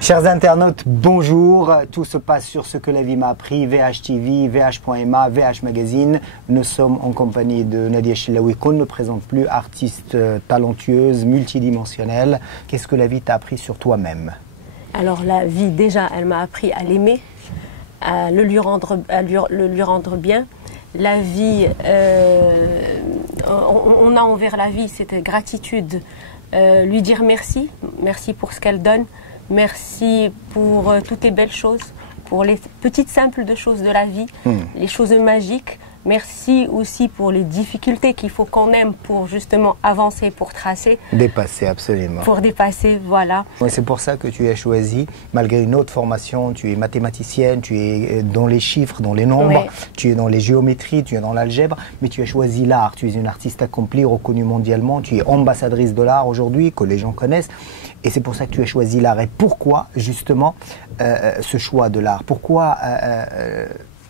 Chers internautes, bonjour. Tout se passe sur Ce que la vie m'a appris, VHTV, VH.ma, VH Magazine. Nous sommes en compagnie de Nadia Chilaoui, qu'on ne présente plus, artiste talentueuse, multidimensionnelle. Qu'est-ce que la vie t'a appris sur toi-même? Alors la vie, déjà, elle m'a appris à l'aimer, à le lui rendre bien. La vie, on a envers la vie cette gratitude, lui dire merci, merci pour ce qu'elle donne. Merci pour toutes les belles choses, pour les petites simples choses de la vie, les choses magiques. Merci aussi pour les difficultés qu'il faut qu'on aime pour justement avancer, pour tracer. Dépasser, absolument. Pour dépasser, voilà. C'est pour ça que tu as choisi, malgré une autre formation, tu es mathématicienne, tu es dans les chiffres, dans les nombres, tu es dans les géométries, tu es dans l'algèbre, mais tu as choisi l'art. Tu es une artiste accomplie, reconnue mondialement, tu es ambassadrice de l'art aujourd'hui, que les gens connaissent. Et c'est pour ça que tu as choisi l'art. Et pourquoi, justement, ce choix de l'art? Pourquoi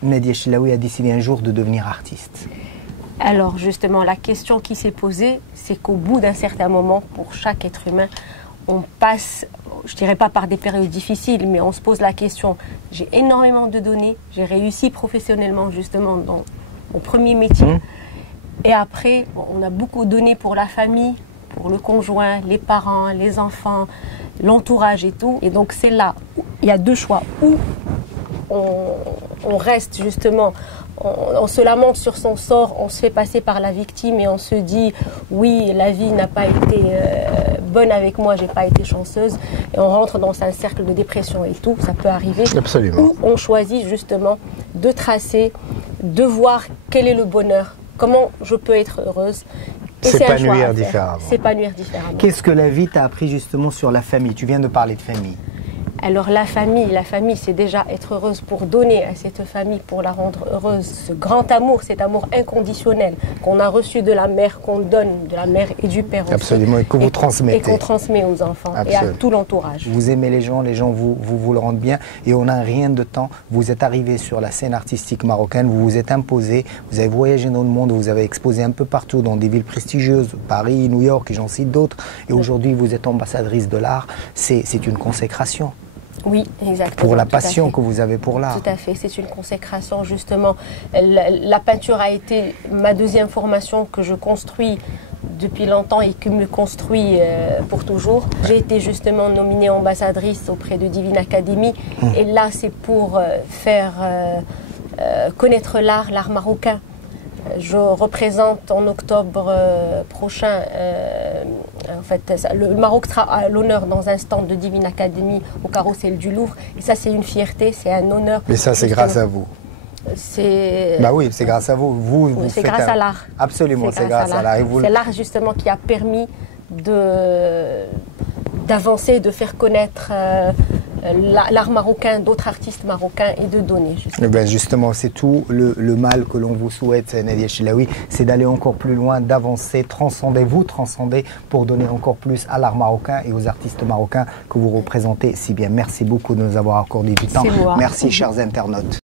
Nadia Chilaoui a décidé un jour de devenir artiste? Alors, justement, la question qui s'est posée, c'est qu'au bout d'un certain moment, pour chaque être humain, on passe, je dirais pas par des périodes difficiles, mais on se pose la question, j'ai énormément de données, j'ai réussi professionnellement, justement, dans mon premier métier. Et après, on a beaucoup donné pour la famille, pour le conjoint, les parents, les enfants, l'entourage et tout. Et donc c'est là où il y a deux choix. Ou on reste justement, on se lamente sur son sort, on se fait passer par la victime et on se dit oui, la vie n'a pas été bonne avec moi, j'ai pas été chanceuse. Et on rentre dans un cercle de dépression et tout, ça peut arriver. Absolument. Ou on choisit justement de tracer, de voir quel est le bonheur, comment je peux être heureuse. S'épanouir différemment. S'épanouir différemment. Qu'est-ce que la vie t'a appris justement sur la famille? Tu viens de parler de famille. Alors la famille, c'est déjà être heureuse pour donner à cette famille, pour la rendre heureuse. Ce grand amour, cet amour inconditionnel qu'on a reçu de la mère, qu'on donne de la mère et du père aussi. Absolument, et que vous transmettez. Et qu'on transmet aux enfants. Absolument. Et à tout l'entourage. Vous aimez les gens vous le rendent bien. Et on n'a rien de temps. Vous êtes arrivé sur la scène artistique marocaine, vous vous êtes imposé, vous avez voyagé dans le monde, vous avez exposé un peu partout dans des villes prestigieuses, Paris, New York, et j'en cite d'autres. Et aujourd'hui, vous êtes ambassadrice de l'art. C'est une consécration. Oui, exactement. Pour la passion que vous avez pour l'art. Tout à fait, c'est une consécration justement. La peinture a été ma deuxième formation que je construis depuis longtemps et que me construit pour toujours. J'ai été justement nominée ambassadrice auprès de Divine Academy et là c'est pour faire connaître l'art marocain. Je représente en octobre prochain, en fait, le Maroc sera à l'honneur dans un stand de Divine Academy au Carrousel du Louvre. Et ça, c'est une fierté, c'est un honneur. Mais ça, c'est grâce à vous. Bah oui, c'est grâce à vous. Vous c'est grâce à l'art. Absolument, c'est grâce à l'art. C'est l'art justement qui a permis d'avancer, de faire connaître l'art marocain, d'autres artistes marocains et de donner. Justement, c'est tout le mal que l'on vous souhaite, Nadia Chilaoui, c'est d'aller encore plus loin, d'avancer, vous transcender pour donner encore plus à l'art marocain et aux artistes marocains que vous représentez si bien. Merci beaucoup de nous avoir accordé du temps. Merci, chers internautes.